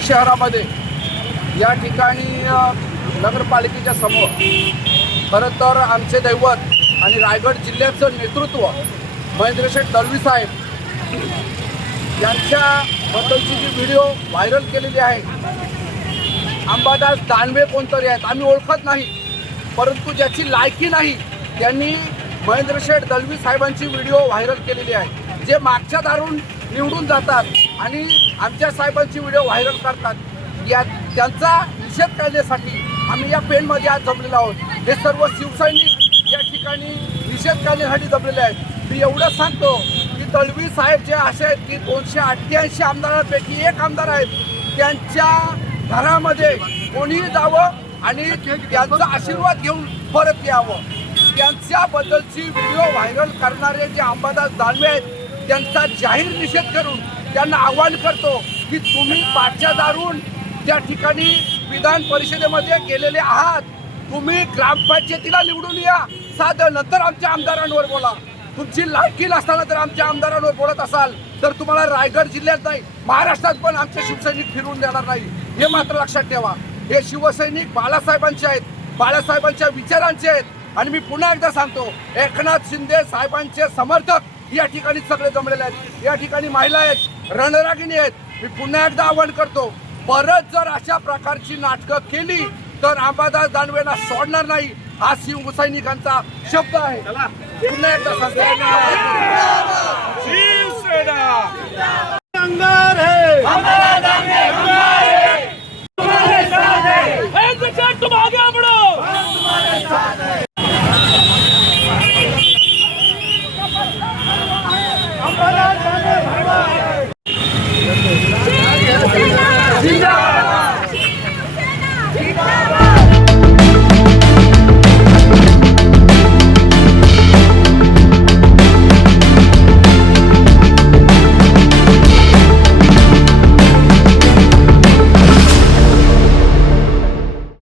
शहरामध्ये या ठिकाणी नगरपालिकेच्या समोर खरं तर आमचे दैवत आणि रायगड जिल्ह्याचं नेतृत्व महेंद्रशेठ दलवी दळवी साहेब यांच्याबद्दलची जी व्हिडिओ व्हायरल केलेली आहे अंबादास दानवे कोणतरी आहेत आम्ही ओळखत नाही परंतु ज्याची लायकी नाही त्यांनी महेंद्रशेठ दलवी साहेबांची व्हिडिओ व्हायरल केलेली आहे. जे मागच्या दारून निवडून जातात आणि आमच्या साहेबांची व्हिडिओ व्हायरल करतात. या त्यांचा निषेध करण्यासाठी आम्ही या पेनमध्ये आज जमलेलो आहोत. हे सर्व शिवसैनिक या ठिकाणी निषेध करण्यासाठी जमलेले आहेत. मी एवढं सांगतो की दळवी साहेब जे असे आहेत की दोनशे अठ्ठ्याऐंशी आमदारांपैकी एक आमदार आहेत. त्यांच्या घरामध्ये कोणीही जावं आणि त्यांचा आशीर्वाद घेऊन परत यावं. त्यांच्याबद्दलची व्हिडिओ व्हायरल करणारे जे अंबादास दानवे आहेत त्यांचा जाहीर निषेध करून त्यांना आवाहन करतो की तुम्ही पाठच्या दारून त्या ठिकाणी विधान परिषदेमध्ये गेलेले आहात तुम्ही ग्रामपंचायतीला निवडून या. साधं नंतर आमच्या आमदारांवर बोला. तुमची लायकी नसताना जर आमच्या आमदारांवर बोलत असाल तर तुम्हाला रायगड जिल्ह्यात नाही महाराष्ट्रात पण आमचे शिवसैनिक फिरवून देणार नाही. हे मात्र लक्षात ठेवा. हे शिवसैनिक बाळासाहेबांचे आहेत. बाळासाहेबांच्या विचारांचे आहेत. आणि मी पुन्हा एकदा सांगतो एकनाथ शिंदे साहेबांचे समर्थक या ठिकाणी सगळे जमलेले आहेत. या ठिकाणी महिला आहेत रणरागिणी आहेत. मी पुन्हा एकदा आवाहन करतो परत जर अशा प्रकारची नाटकं केली तर अंबादास दानवेला सोडणार नाही हा शिवसैनिकांचा शब्द आहे. पुन्हा एकदा अंगार है तुम आगे আমরা